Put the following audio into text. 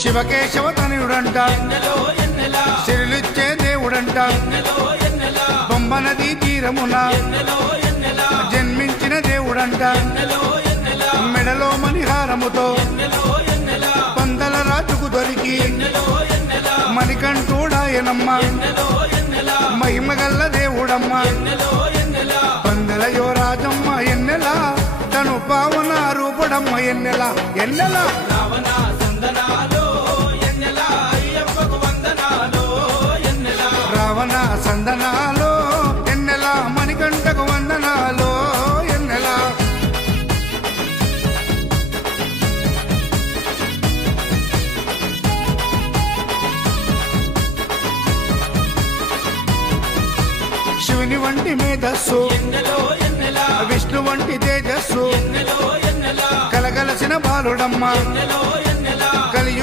శివకేశవ తనయుడంట సిరులిచ్చే దేవుడంట పంబ నదీ తీరమున జన్మించిన దేవుడంట మెడలో మణిహారముతో పందల రాజుకు దొరికి మణికంఠుడాయనమ్మ మహిమగల్ల దేవుడమ్మ పందల యువరాజమ్మ ఎన్నెల తను పావన రూపుడమ్మ ఎన్నెల ఎన్నెల రావణ సందనాలో ఎన్నెల మణికంఠకు వందనాలో ఎన్నెల శివుని వంటి మేధస్సు విష్ణు వంటి తేజస్సు కలగలసిన బాలుడమ్మ కలియు